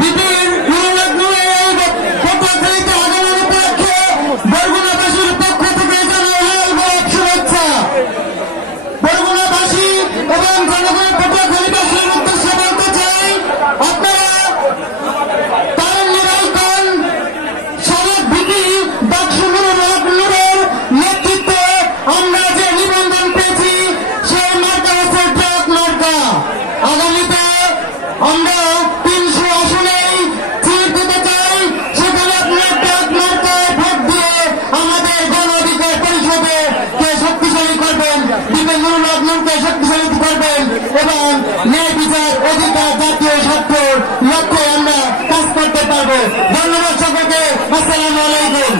বিপিন পটুয়াখালীতে আগমন উপলক্ষে বরগুনাবাসীর পক্ষ থেকে জানাই শুভেচ্ছা। বরগুনাবাসী এবং জনগণের পটুয়াখালীবাসীর উদ্দেশ্যে বলতে চাই, আপনারা তারুণ্যরাইকন সাবেক ভিপি ডাকসু নুরের নেতৃত্বে আমরা যে নিবন্ধন পেয়েছি সেই মার্কা হচ্ছে ট্রাক মার্কা। আগামীতে আমরা 300 আসনেই সিট দিতে চাই, সেখানে আপনার ট্রাক মার্কায় ভোট দিয়ে আমাদের গণ অধিকার পরিষদে কে শক্তিশালী করবেন, বিপিন নুরকে শক্তিশালী করবেন এবং ন্যায় বিচার অধিকার জাতীয় স্বার্থের লক্ষ্যে আমরা কাজ করতে পারবো। ধন্যবাদ সকলকে। আসসালামু আলাইকুম।